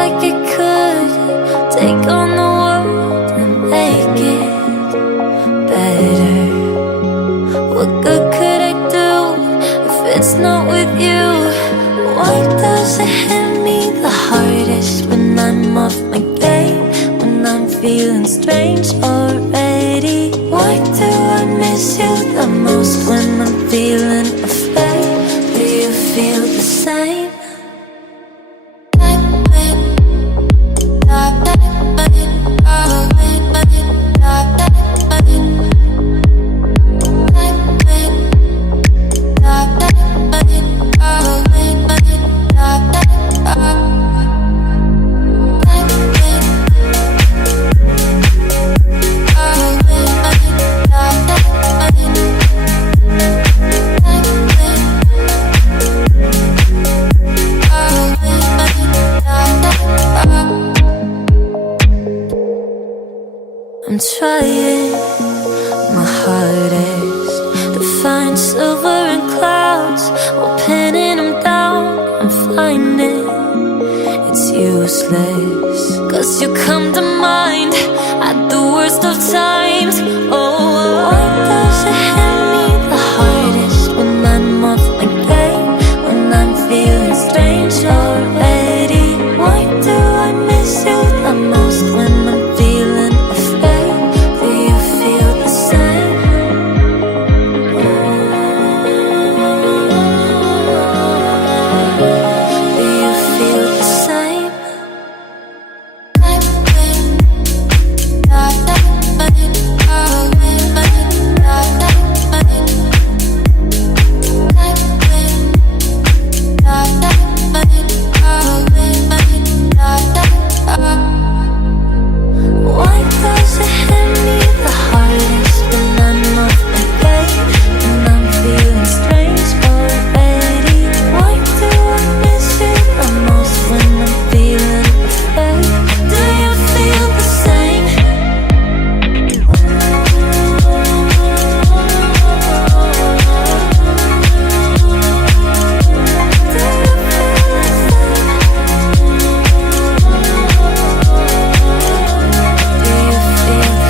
like it could take on the world and make it better. What good could I do if it's not with you? Why does it hit me the hardest when I'm off my game, when I'm feeling strange already? Why do I miss you the most when I'm feeling afraid? Do you feel the same? I'm trying my hardest to find silver in clouds while pinning them down. I'm finding it's useless, 'cause you come to mind at the worst of times. Oh, why does it hit me the hardest when I'm off my game, when I'm feeling strange already? Why do I miss you the most when I'm feeling afraid? Do you feel the same? Do you feel the same? Why does it hit me the hardest when I'm off my game, when I'm feeling strange already? Why do I miss you the most when I'm feeling afraid? Do you feel the same? Do you feel the